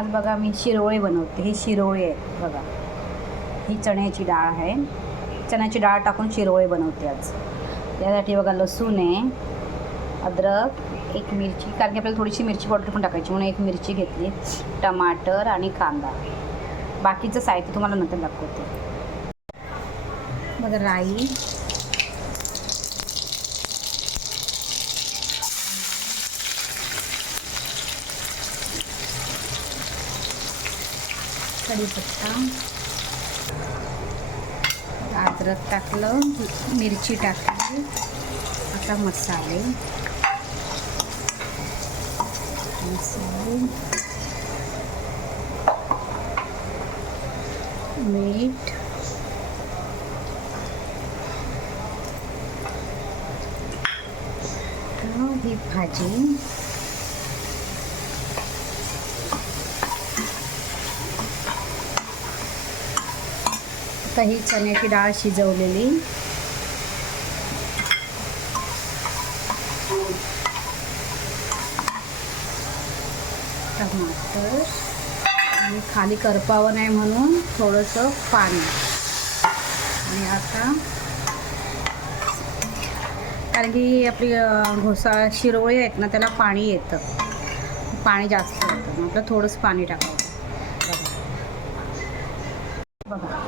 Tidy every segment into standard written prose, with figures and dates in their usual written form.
आज बघा मी शिरोळे बनवते. ही शिरोळे आहेत बघा. ही चण्याची डाळ आहे. चण्याची डाळ टाकून शिरोळे बनवते आज. त्यासाठी बघा लसूण आहे, अद्रक, एक मिरची, कारण की आपल्याला थोडीशी मिरची पावडर पण टाकायची म्हणून एक मिरची घेतली, टमाटर आणि कांदा. बाकीचं साहित्य तुम्हाला नंतर दाखवते. बघा राई, कढीपत्ता, अद्रक टाकलं, मिरची टाकली. आता मसाले मीठ, ही भाजी, आता ही चण्याची डाळ शिजवलेली, टमाटर आणि खाली करपावं नाही म्हणून थोडंसं पाणी. आणि आता कारण की आपली घोसाळ शिरोळे आहेत ना, त्याला पाणी येतं, पाणी जास्त येतं, मग आपलं थोडंसं पाणी टाकावं. बघा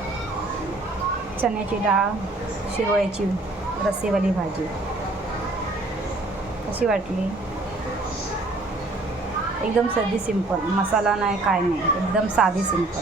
चण्याची डाळ, शिरोळ्याची रस्सेवाली भाजी कशी वाटली? एकदम साधी सिंपल, मसाला नाही काय नाही, एकदम साधी सिंपल.